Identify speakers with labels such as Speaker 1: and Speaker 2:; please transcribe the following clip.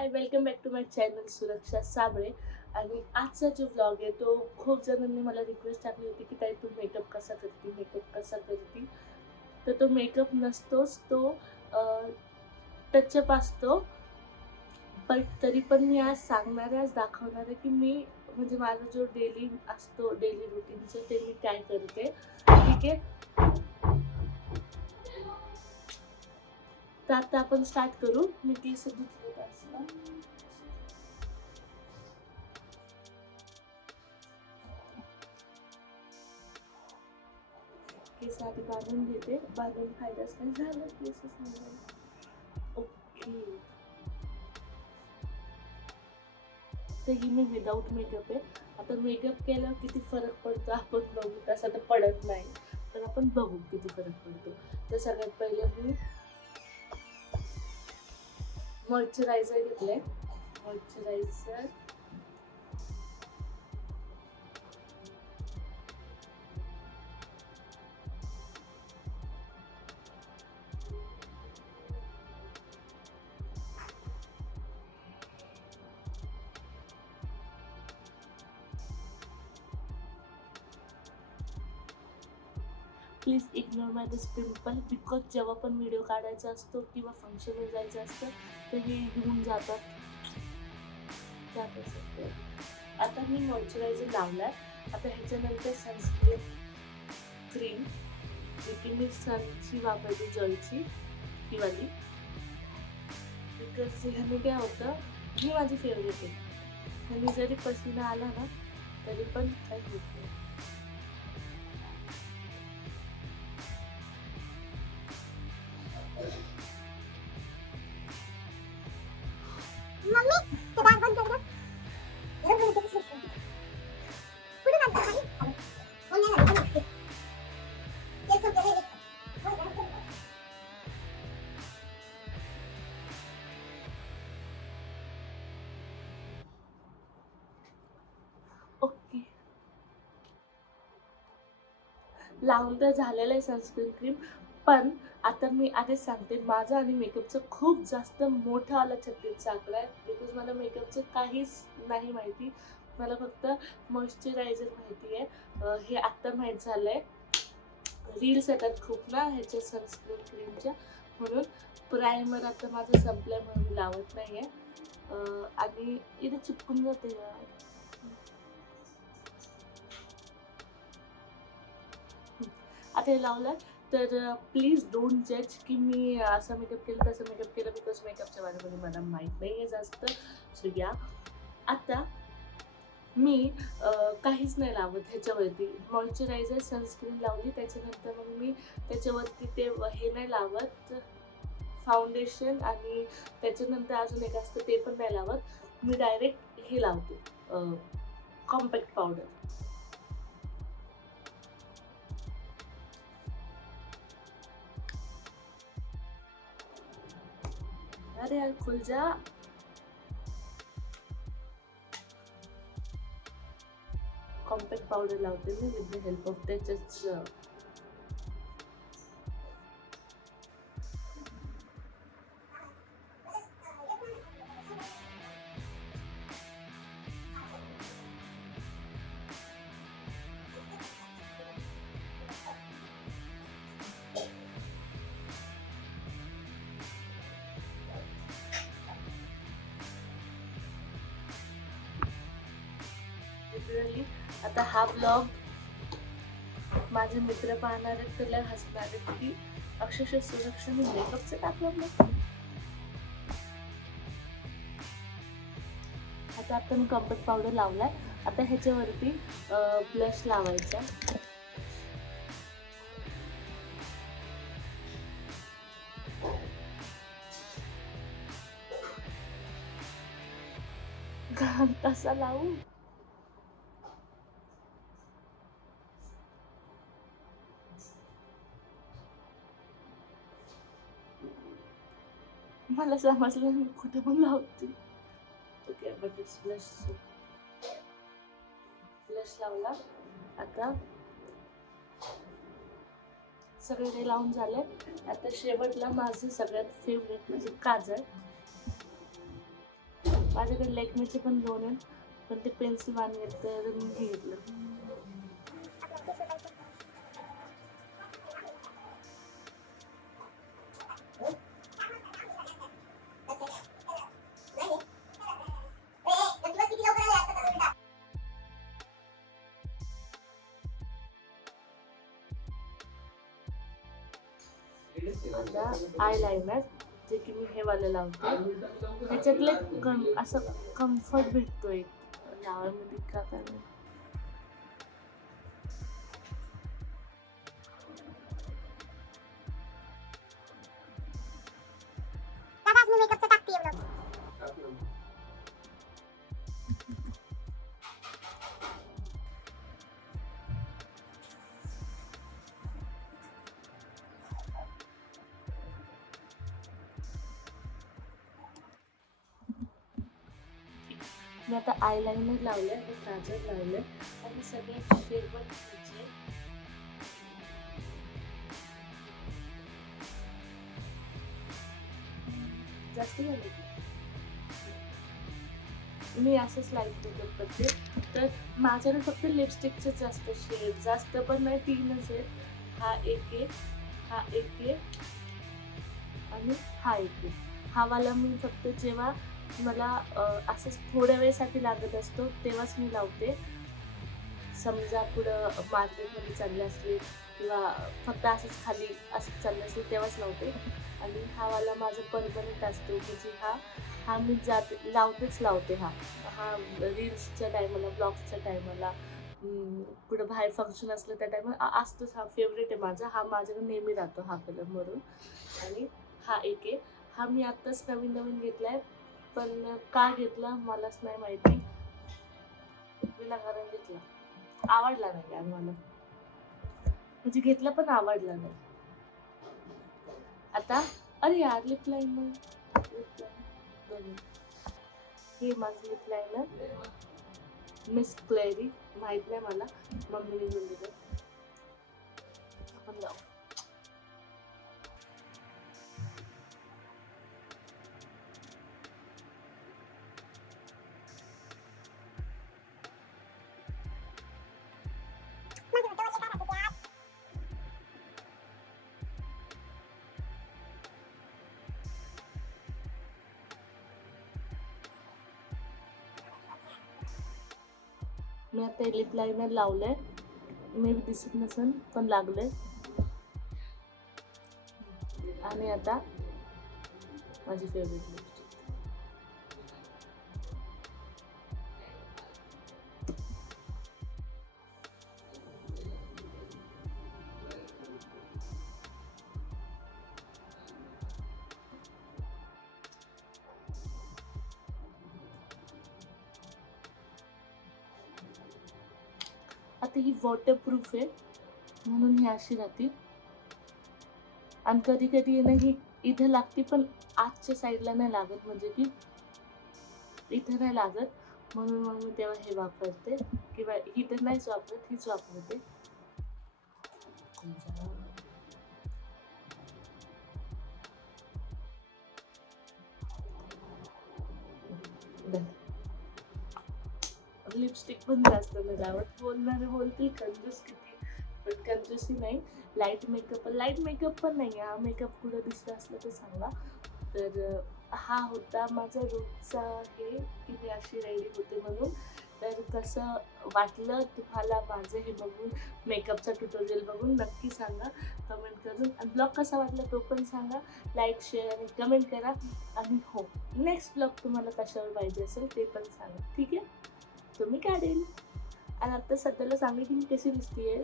Speaker 1: Hi welcome back to my channel Suraksha Sable आणि आजचा जो ब्लॉग आहे तो खूप जणांनी मला रिक्वेस्ट टाकली होती की ताई तू मेकअप कसा करते? मेकअप कसा करते? तर तो मेकअप नसतोच तो टचअप असतो. पण तरी पण मी आज सांगणार आहे आज दाखवणार आहे की मी म्हणजे माझा जो डेली असतो डेली रुटीनचं ते मी काय करते. ठीक आहे? तर आता आपण स्टार्ट करू. मी केस धुतले असं केस आधी बांधून घेते. बांधून फायदाच नाही झालं. केसच नाही ओके. तर ही मी विदाऊट मेकअप आहे. आता मेकअप केल्यावर किती फरक पडतो? आपण बघू. तसा तर पडत नाही. तर आपण बघू किती फरक पडतो. तर सगळ्यात पहिले मी मॉइश्चरायझर घेतले moisturiser please ignore my this pimple because जेव्हा पण व्हिडिओ काढायचा असतो किंवा फंक्शनवर जायचं असतं तर हे घेऊन जातात जात आता मी मॉइश्चरायझर लावलाय. आता ह्याच्यानंतर सनस्क्रीन क्रीम जी की मी सनची वापरते जॉईची ही वाली बिकॉज ह्याने काय होतं ही माझी फेवरेट आहे. ह्याने जरी पसीना आला ना तरी पण काही होत नाही. लावून तर झालेलं आहे सनस्क्रीन क्रीम पण आता मी आधीच सांगते माझं आणि मेकअपचं खूप जास्त मोठा आला छत्तीसचा आकडा आहे. बिकॉज मला मेकअपचं काहीच नाही माहिती. मला फक्त मॉइश्चरायझर माहिती आहे. हे आत्ता माहीत झालं आहे रील्स येतात खूप ना ह्याच्या सनस्क्रीन क्रीमच्या म्हणून प्रायमर आता माझं संपलं म्हणून लावत नाही आहे आणि इथे चिपकून जाते आता हे लावलं तर प्लीज डोंट जज की मी असं मेकअप केलं तसं मेकअप केलं बिकॉज मेकअपच्या बारेमध्ये मला माहीत नाही आहे जास्त. सो या आता मी काहीच नाही लावत ह्याच्यावरती. मॉइश्चरायझर सनस्क्रीन लावली. त्याच्यानंतर मग मी त्याच्यावरती ते हे नाही लावत. फाउंडेशन आणि त्याच्यानंतर अजून एक असतं ते पण नाही लावत. मी डायरेक्ट हे लावते. कॉम्पॅक्ट पावडर अरे यार खुल जा. कॉम्पॅक्ट पावडर लावते मी विथ द हेल्प ऑफ त्याच्याच आता हा ब्लॉग माझे मित्र पाहणार आहेत हसणारे हसणार आहेत की अक्षरशः सुरक्षाने मेकअपचं टाकलं मग आता आपण कम्फर्ट पावडर लावलाय. आता ह्याच्यावरती ब्लश लावायचा. तसा लावू. मला समजलं मी कुठे पण लावते. Okay but it's blush blush लावला. आता सगळे ते लावून झाले आता शेवटला माझं सगळ्यात फेवरेट म्हणजे काजळ. माझ्याकडे लेकमीचे पण दोन आहेत पण ते पेन्सिल वान घेतलं तर मी घेतलं. आता आय लायनर जे की मी हे वाले लावते. त्याच्यातले कम असं कम्फर्ट भेटतो एक लावायमध्ये का मी आता आय लायनर लावलंय आणि लावलं लावलंय. आणि सगळे शेवट म्हणजे जास्त झाले. मी असंच लाइट मेकअप करते तर माझ्याकडे फक्त लिपस्टिकचे जास्त शेड जास्त पण नाही तीनच आहेत हा एक आहे हा एक आहे. आणि हा एक आहे. हा वाला मी फक्त जेव्हा मला असंच थोड्या वेळेसाठी लागत असतो तेव्हाच मी लावते. समजा पुढं मार्केटमध्ये चालले असले किंवा फक्त असंच खाली असंच चाललं असेल तेव्हाच लावते. आणि हा वाला माझा परमनंट असतो की जी हा हा मी जाते लावतेच लावते हा. हा रील्सच्या टायमाला ब्लॉग्सच्या टायमाला पुढं बाहेर फंक्शन असलं त्या टायमाला असतोच हा फेवरेट आहे माझा. हा माझ्याकडे नेहमी राहतो हा कलर म्हणून आणि हा एक आहे. हा मी आत्ताच नवीन नवीन घेतलाय. पण का घेतला मलाच नाही माहिती. विनाकारण घेतला. आवडला नाही यार मला. म्हणजे घेतला पण आवडला नाही. आता अरे यार लिप लाईन हे माझं लिप लाईन मिस क्लेरी माहीत नाही मला. मम्मीने घेऊन दिलं आपण मी आता लिप लायनर लावलंय. मे बी दिसत नसेल पण लागलंय. आणि आता माझी फेवरेट लिपस्टिक आता ही वॉटरप्रूफ आहे. म्हणून ही अशी राहते आणि कधी कधी आहे ना ही इथे लागते पण आजच्या साईडला नाही लागत. म्हणजे की इथं नाही लागत. म्हणून मग मी तेव्हा हे वापरते. किंवा ही तर नाहीच वापरत हीच वापरते. लिपस्टिक पण जास्त नाही लावत बोलणारे बोलतील कंजूस किती? पण कंजूसही नाही. लाइट मेकअप लाइट मेकअप पण नाही हा मेकअप कुठं दिसला असलं तर सांगा. तर हा होता माझा रोजचा हे की मी अशी रेडी होते म्हणून. तर कसं वाटलं तुम्हाला माझं हे बघून मेकअपचा ट्युटोरियल बघून नक्की सांगा. कमेंट करून. आणि ब्लॉग कसा वाटला तो पण सांगा. लाईक शेअर आणि कमेंट करा. आणि हो नेक्स्ट ब्लॉग तुम्हाला कशावर पाहिजे असेल ते पण सांगा. ठीक आहे? तुम्ही काढेल आणि आता सध्याला चांगली की कशी दिसते